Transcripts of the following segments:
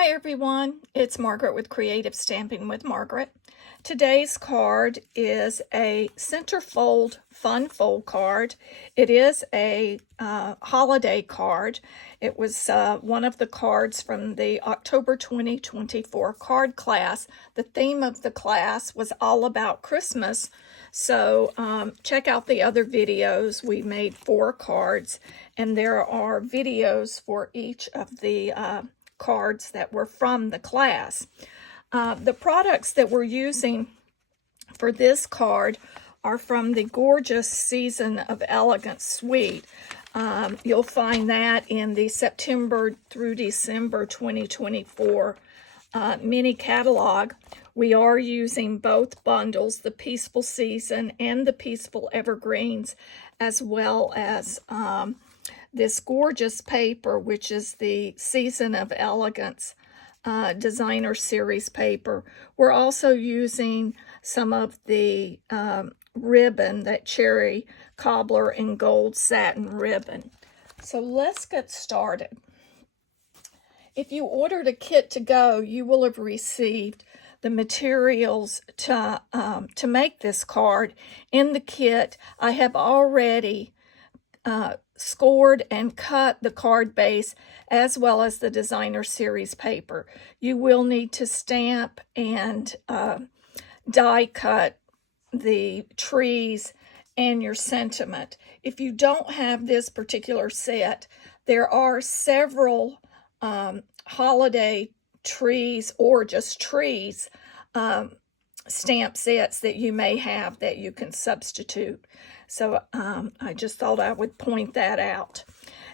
Hi everyone, it's Margaret with Creative Stamping with Margaret. Today's card is a centerfold fun fold card. It is a holiday card. It was one of the cards from the October 2024 card class. The theme of the class was all about Christmas. So check out the other videos. We made 4 cards, and there are videos for each of the cards that were from the class. The products that we're using for this card are from the gorgeous Season of Elegance suite. You'll find that in the September through December 2024 mini catalog. We are using both bundles, the Peaceful Season and the Peaceful Evergreens, as well as this gorgeous paper, which is the Season of Elegance designer series paper. We're also using some of the ribbon, that cherry cobbler and gold satin ribbon. So let's get started. If you ordered a kit to go, you will have received the materials to make this card. In the kit, I have already scored and cut the card base as well as the designer series paper. You will need to stamp and die cut the trees and your sentiment. If you don't have this particular set, there are several holiday trees or just trees stamp sets that you may have that you can substitute. So I just thought I would point that out.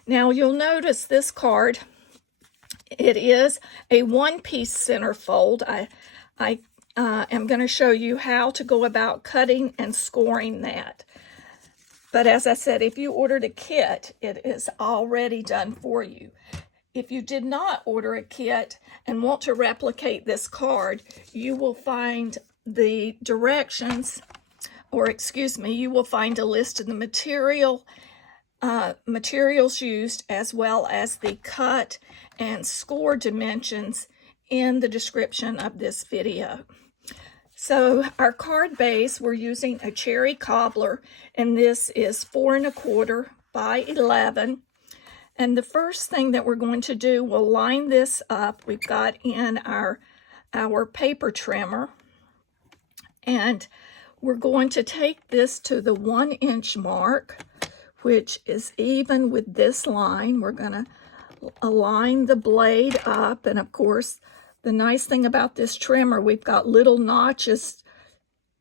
Now you'll notice this card, it is a one-piece centerfold. I am going to show you how to go about cutting and scoring that. But as I said, if you ordered a kit, it is already done for you. If you did not order a kit and want to replicate this card, you will find the directions, or excuse me, you will find a list of the materials used, as well as the cut and score dimensions in the description of this video. So our card base, we're using a cherry cobbler, and this is 4 1/4 by 11. And the first thing that we're going to do, we'll line this up. We've got in our paper trimmer, and we're going to take this to the 1-inch mark, which is even with this line. We're going to align the blade up, and of course, the nice thing about this trimmer, we've got little notches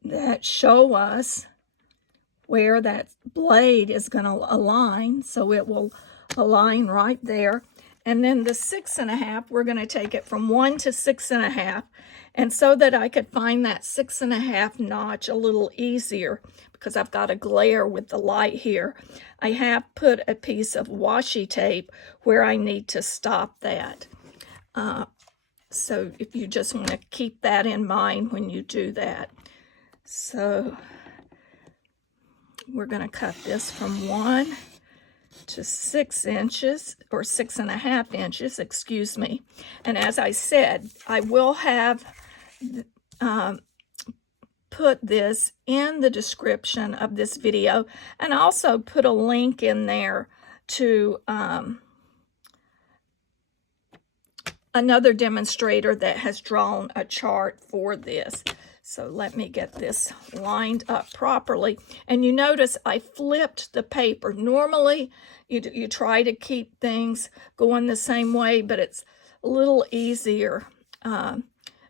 that show us where that blade is going to align, so it will align right there. And then the 6 1/2, we're going to take it from 1 to 6 1/2, and so that I could find that 6 1/2 notch a little easier, because I've got a glare with the light here, I have put a piece of washi tape where I need to stop that. So if you just want to keep that in mind when you do that. So we're going to cut this from 1 to 6 inches, or 6 1/2 inches, excuse me. And as I said, I will have put this in the description of this video, and also put a link in there to another demonstrator that has drawn a chart for this. So let me get this lined up properly. And you notice I flipped the paper. Normally, you try to keep things going the same way, but it's a little easier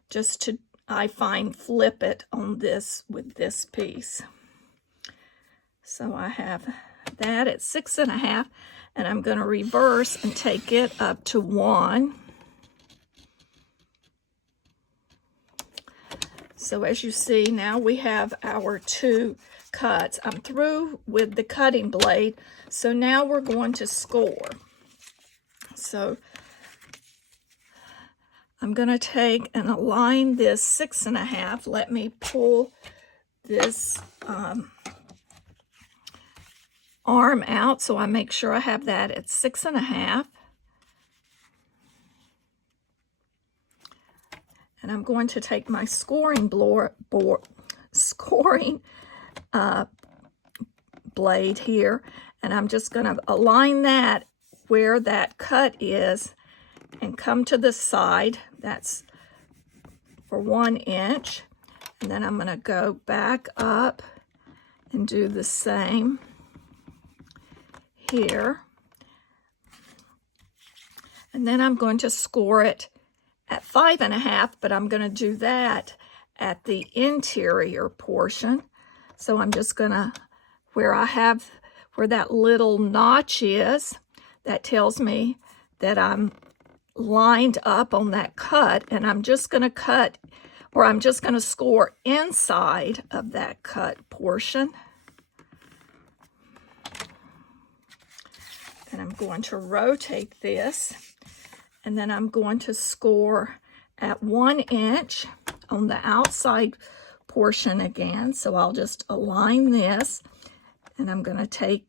just to, I find, flip it on this with this piece. So I have that at 6 1/2, and I'm going to reverse and take it up to 1. So as you see, now we have our 2 cuts. I'm through with the cutting blade, so now we're going to score. So I'm going to take and align this 6 1/2. Let me pull this arm out so I make sure I have that at 6 1/2. And I'm going to take my scoring blade here, and I'm just going to align that where that cut is and come to the side. That's for 1 inch. And then I'm going to go back up and do the same here. And then I'm going to score it at 5.5, but I'm going to do that at the interior portion. So I'm just going to, where that little notch is, that tells me that I'm lined up on that cut, and I'm just going to cut, or I'm just going to score inside of that cut portion. And I'm going to rotate this, and then I'm going to score at 1 inch on the outside portion again. So I'll just align this, and I'm going to take,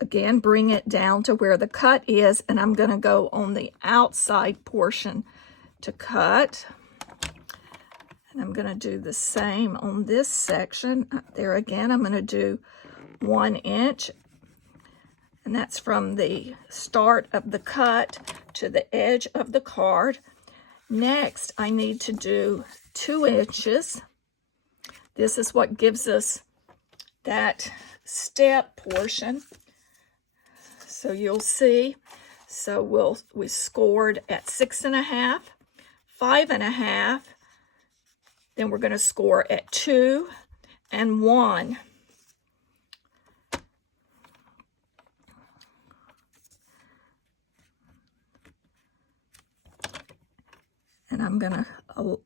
again, bring it down to where the cut is, and I'm going to go on the outside portion to cut. And I'm going to do the same on this section. There again, I'm going to do 1 inch, and that's from the start of the cut to the edge of the card. Next, I need to do 2 inches. This is what gives us that step portion. So you'll see, so we scored at 6.5, 5.5, then we're going to score at 2 and 1. And I'm going to,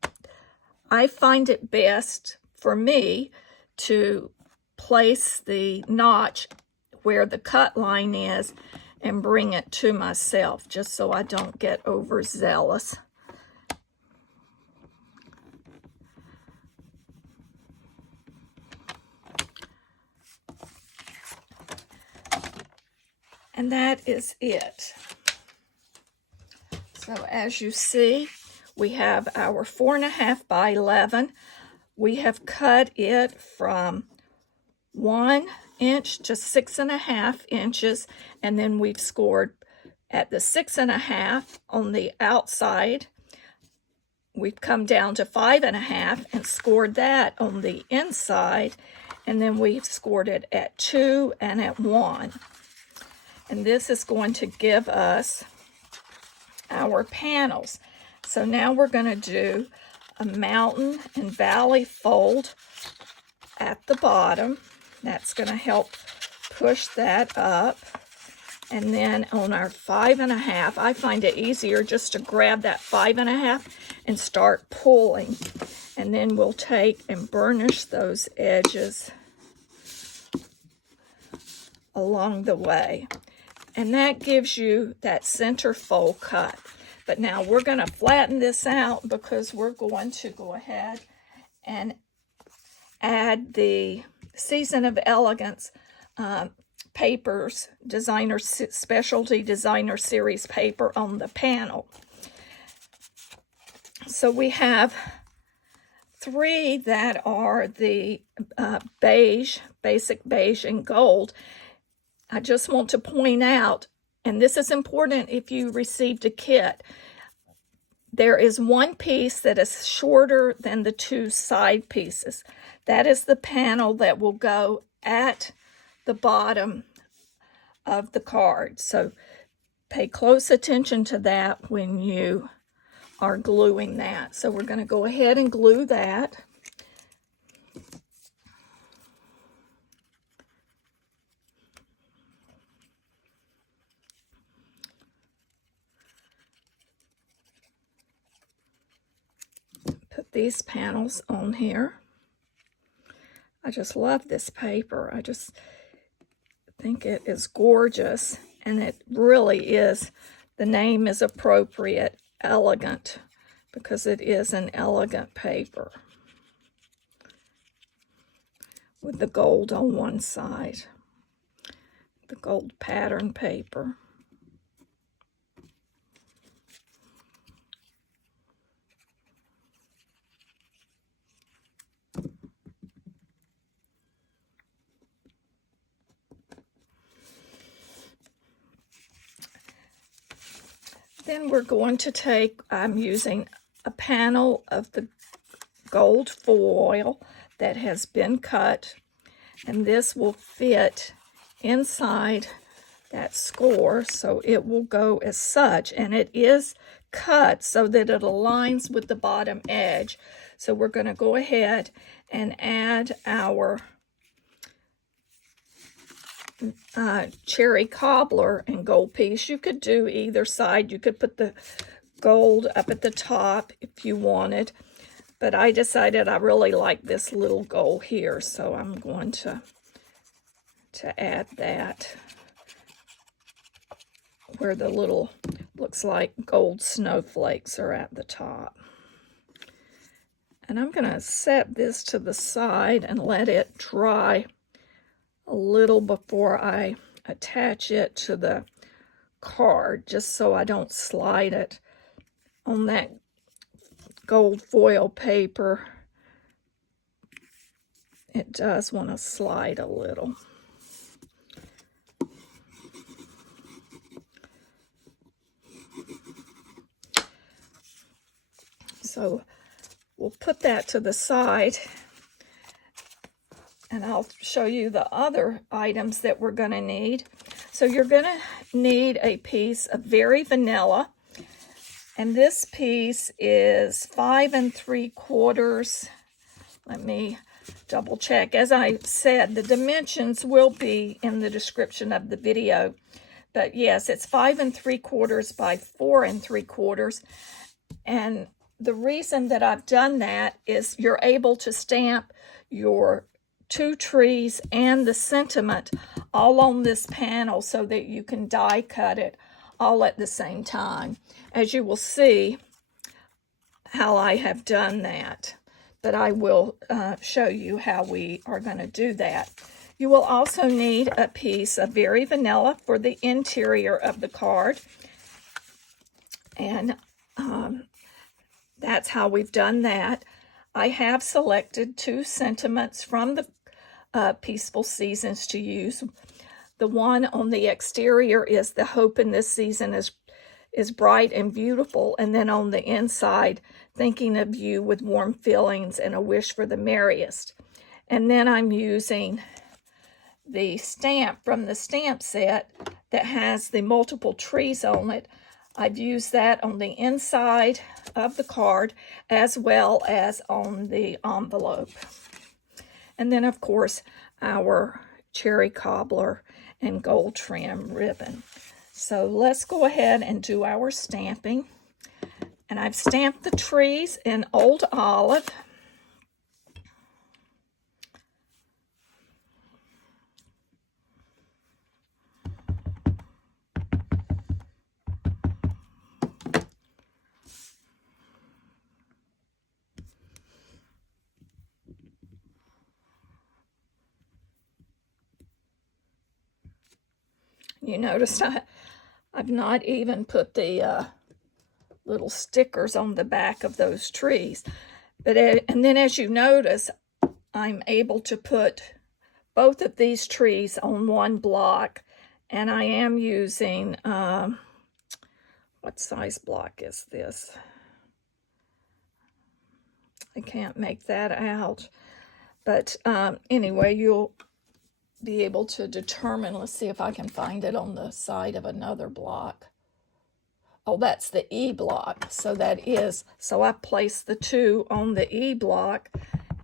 I find it best for me to place the notch where the cut line is and bring it to myself, just so I don't get overzealous. And that is it. So as you see, we have our 4.5 by 11. We have cut it from 1 inch to 6.5 inches, and then we've scored at the 6.5 on the outside. We've come down to 5.5 and scored that on the inside, and then we've scored it at 2 and at 1. And this is going to give us our panels. So now we're going to do a mountain and valley fold at the bottom. That's going to help push that up. And then on our 5.5, I find it easier just to grab that 5.5 and start pulling. And then we'll take and burnish those edges along the way. And that gives you that center fold cut. But now we're going to flatten this out because we're going to go ahead and add the Season of Elegance papers, specialty designer series paper on the panel. So we have 3 that are the beige, basic beige and gold. I just want to point out, and this is important if you received a kit, there is one piece that is shorter than the 2 side pieces. That is the panel that will go at the bottom of the card. So pay close attention to that when you are gluing that. So we're going to go ahead and glue that. Put these panels on here. I just love this paper. I just think it is gorgeous, and it really is, the name is appropriate, elegant, because it is an elegant paper with the gold on one side, the gold pattern paper. Then we're going to take, I'm using a panel of the gold foil that has been cut, and this will fit inside that score, so it will go as such, and it is cut so that it aligns with the bottom edge. So we're going to go ahead and add our cherry cobbler and gold piece. You could do either side. You could put the gold up at the top if you wanted, but I decided I really like this little gold here, so I'm going to add that where the little, looks like gold snowflakes are at the top. And I'm going to set this to the side and let it dry a little before I attach it to the card, just so I don't slide it on that gold foil paper. It does want to slide a little. So we'll put that to the side, and I'll show you the other items that we're going to need. So you're going to need a piece of Very Vanilla, and this piece is 5 3/4. Let me double check. As I said, the dimensions will be in the description of the video, but yes, it's 5 3/4 by 4 3/4, and the reason that I've done that is you're able to stamp your 2 trees and the sentiment all on this panel so that you can die cut it all at the same time. As you will see how I have done that, but I will show you how we are going to do that. You will also need a piece of Very Vanilla for the interior of the card, and that's how we've done that. I have selected 2 sentiments from the Peaceful Seasons to use. The one on the exterior is the hope in this season is bright and beautiful, and then on the inside, thinking of you with warm feelings and a wish for the merriest. And then I'm using the stamp from the stamp set that has the multiple trees on it. I've used that on the inside of the card as well as on the envelope. And then, of course, our cherry cobbler and gold trim ribbon. So let's go ahead and do our stamping. And I've stamped the trees in Old Olive. You notice I've not even put the little stickers on the back of those trees. But and then as you notice, I'm able to put both of these trees on one block, and I am using, what size block is this? I can't make that out. But anyway, you'll be able to determine, let's see if I can find it on the side of another block. Oh, that's the E block. So that is, so I placed the 2 on the E block,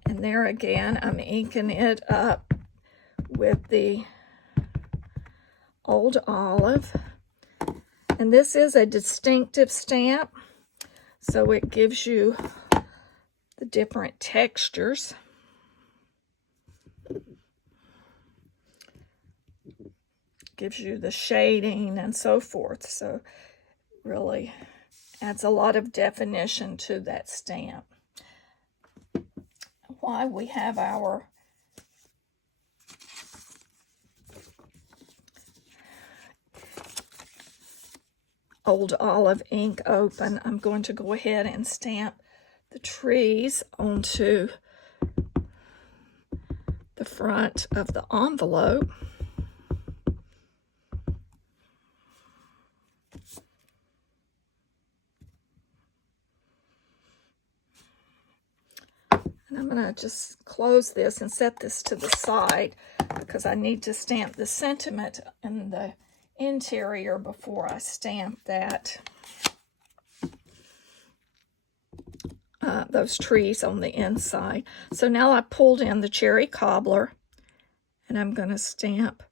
and there again, I'm inking it up with the Old Olive. And this is a distinctive stamp, so it gives you the different textures. Gives you the shading and so forth, so really adds a lot of definition to that stamp. While we have our Old Olive ink open, I'm going to go ahead and stamp the trees onto the front of the envelope. I'm going to just close this and set this to the side because I need to stamp the sentiment in the interior before I stamp that. Those trees on the inside. So now I pulled in the cherry cobbler and I'm going to stamp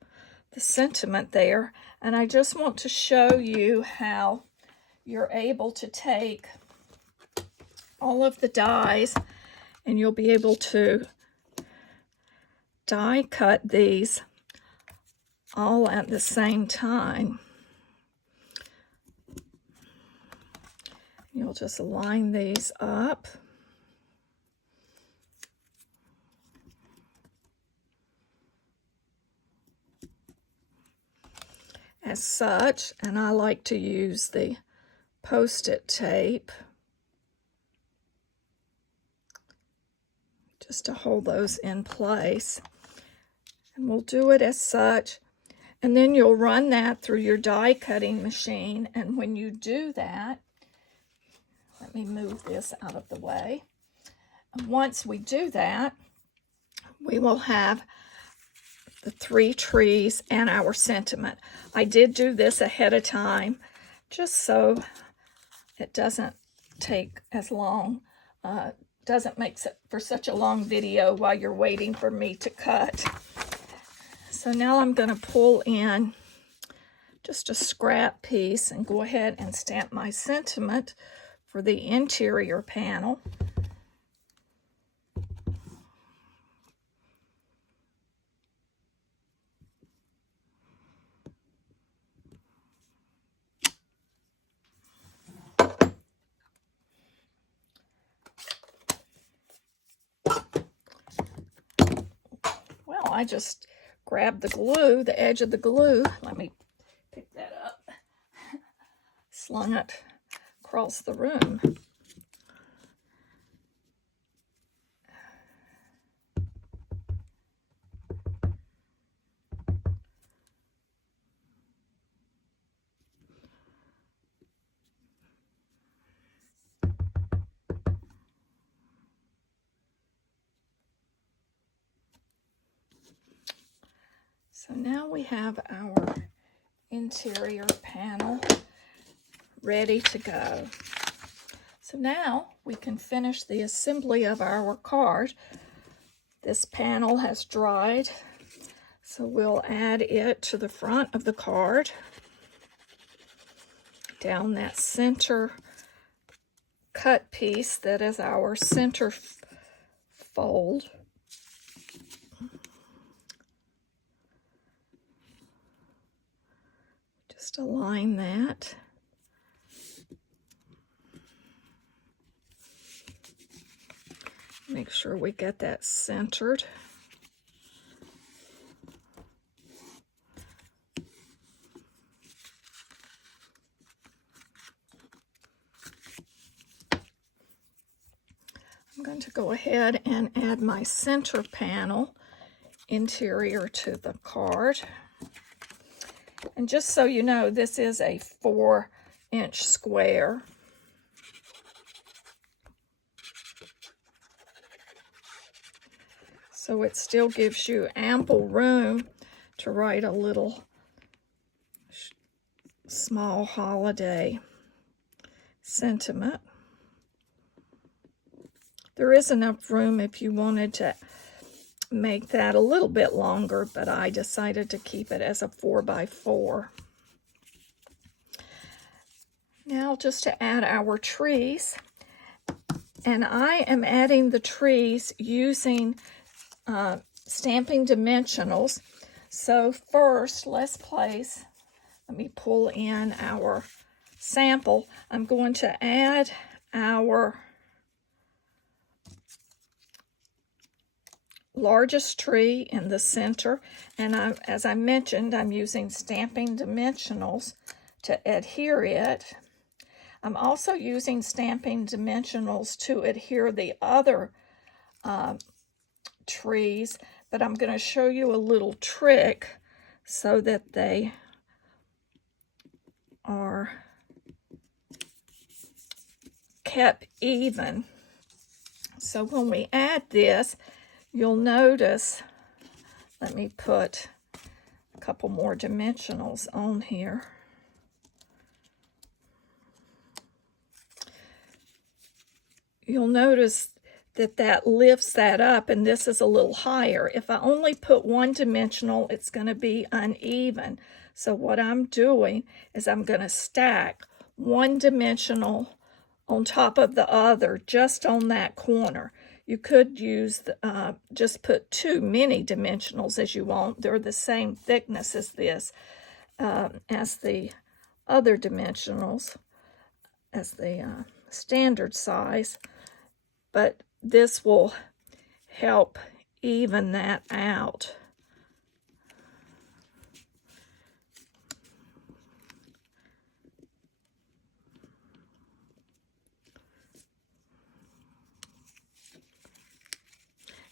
the sentiment there. And I just want to show you how you're able to take all of the dies and you'll be able to die cut these all at the same time. You'll just line these up. As such, and I like to use the Post-it tape just to hold those in place. And we'll do it as such. And then you'll run that through your die cutting machine. And when you do that, let me move this out of the way. And once we do that, we will have the 3 trees and our sentiment. I did do this ahead of time just so it doesn't take as long, doesn't make for such a long video while you're waiting for me to cut. So now I'm going to pull in just a scrap piece and go ahead and stamp my sentiment for the interior panel. Well, I just grabbed the glue, the edge of the glue. Let me pick that up. Slung it across the room. So now we have our interior panel ready to go. So now we can finish the assembly of our card. This panel has dried, so we'll add it to the front of the card, down that center cut piece that is our center fold. Just align that. Make sure we get that centered. I'm going to go ahead and add my center panel interior to the card. And just so you know, this is a 4-inch square. So it still gives you ample room to write a little small holiday sentiment. There is enough room if you wanted to make that a little bit longer, but I decided to keep it as a 4x4. Now just to add our trees, and I am adding the trees using stamping dimensionals. So first, let me pull in our sample. I'm going to add our largest tree in the center, and as I mentioned, I'm using stamping dimensionals to adhere it. I'm also using stamping dimensionals to adhere the other trees, but I'm going to show you a little trick so that they are kept even. So when we add this, you'll notice, let me put a couple more dimensionals on here. You'll notice that that lifts that up, and this is a little higher. If I only put one dimensional, it's going to be uneven. So what I'm doing is I'm going to stack one dimensional on top of the other just on that corner. You could use just put two mini dimensionals as you want. They're the same thickness as this, as the other dimensionals, as the standard size, but this will help even that out.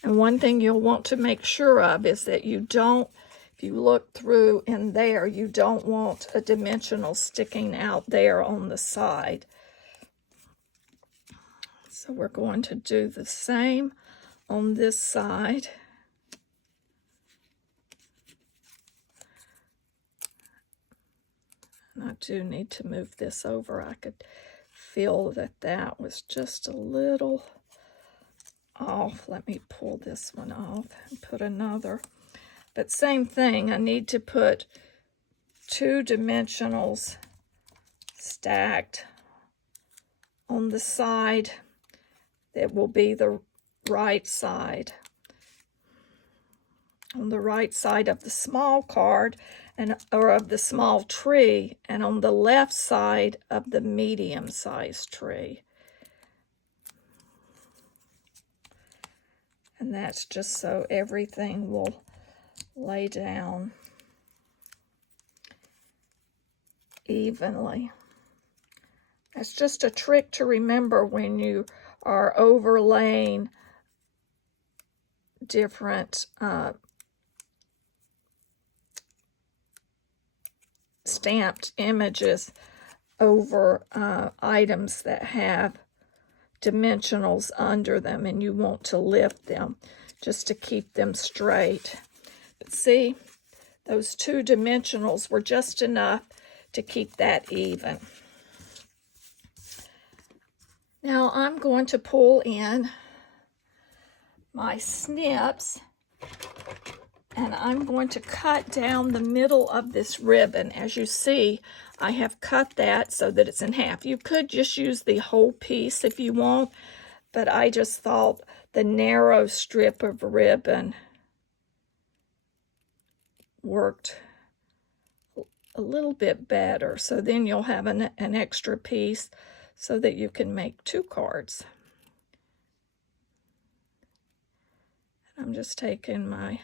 And one thing you'll want to make sure of is that you don't, if you look through in there, you don't want a dimensional sticking out there on the side. So we're going to do the same on this side. And I do need to move this over. I could feel that that was just a little off. Let me pull this one off and put another. But same thing, I need to put two dimensionals stacked on the side that will be the right side. On the right side of the small card, or of the small tree, and on the left side of the medium-sized tree. And that's just so everything will lay down evenly. That's just a trick to remember when you are overlaying different stamped images over items that have dimensionals under them, and you want to lift them just to keep them straight. But see, those two dimensionals were just enough to keep that even. Now I'm going to pull in my snips, and I'm going to cut down the middle of this ribbon. As you see, I have cut that so that it's in half. You could just use the whole piece if you want, but I just thought the narrow strip of ribbon worked a little bit better. So then you'll have an extra piece so that you can make two cards. I'm just taking my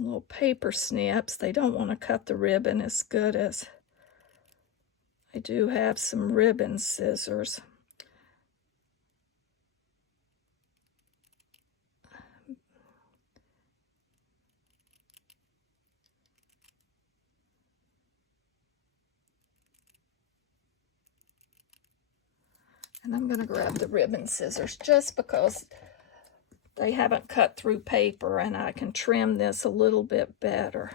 little paper snips. They don't want to cut the ribbon as good as I do have some ribbon scissors. And I'm going to grab the ribbon scissors just because they haven't cut through paper, and I can trim this a little bit better.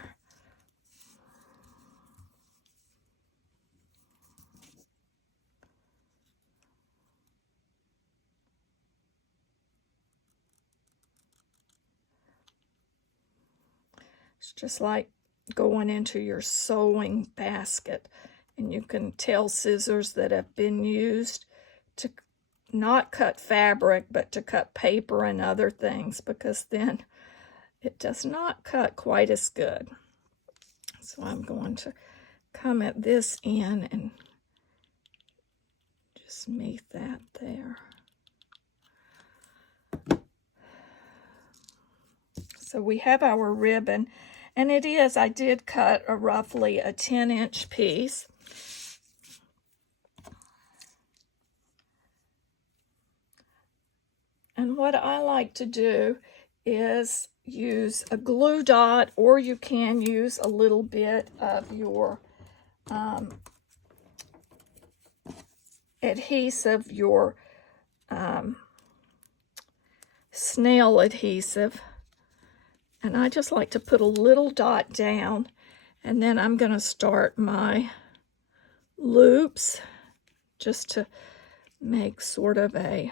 It's just like going into your sewing basket, and you can tell scissors that have been used to not cut fabric, but to cut paper and other things, because then it does not cut quite as good. So I'm going to come at this end and just meet that there. So we have our ribbon, and it is, I did cut roughly a 10-inch piece. And what I like to do is use a glue dot, or you can use a little bit of your adhesive, your snail adhesive, and I just like to put a little dot down, and then I'm going to start my loops just to make sort of a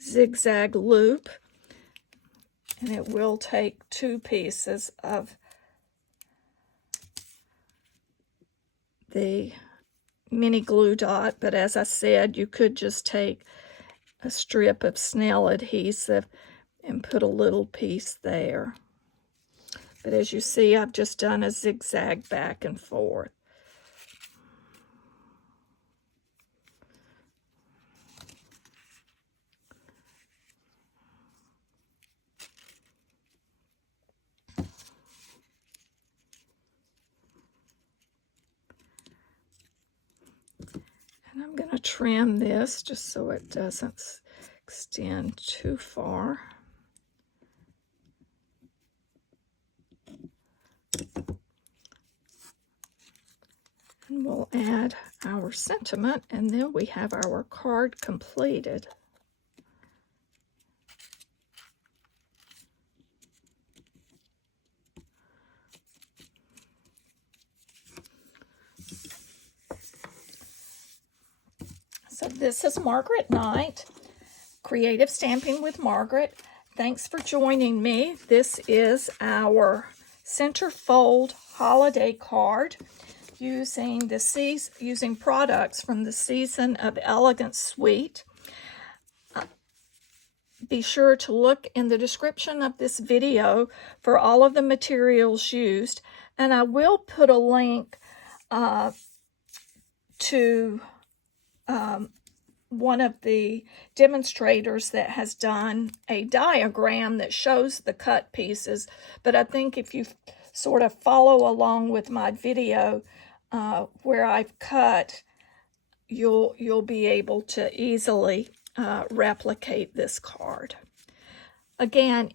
zigzag loop, and it will take 2 pieces of the mini glue dot, but as I said, you could just take a strip of snail adhesive and put a little piece there. But as you see, I've just done a zigzag back and forth. And I'm going to trim this just so it doesn't extend too far. And we'll add our sentiment, and then we have our card completed. So this is Margaret Knight, Creative Stamping with Margaret. Thanks for joining me. This is our centerfold holiday card using products from the Season of Elegance suite. Be sure to look in the description of this video for all of the materials used, and I will put a link to one of the demonstrators that has done a diagram that shows the cut pieces. But I think if you sort of follow along with my video where I've cut, you'll be able to easily replicate this card. Again,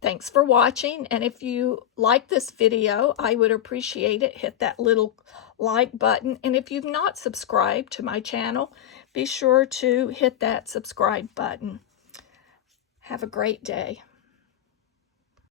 thanks for watching, and if you like this video, I would appreciate it. Hit that little like button, and if you've not subscribed to my channel, be sure to hit that subscribe button. Have a great day.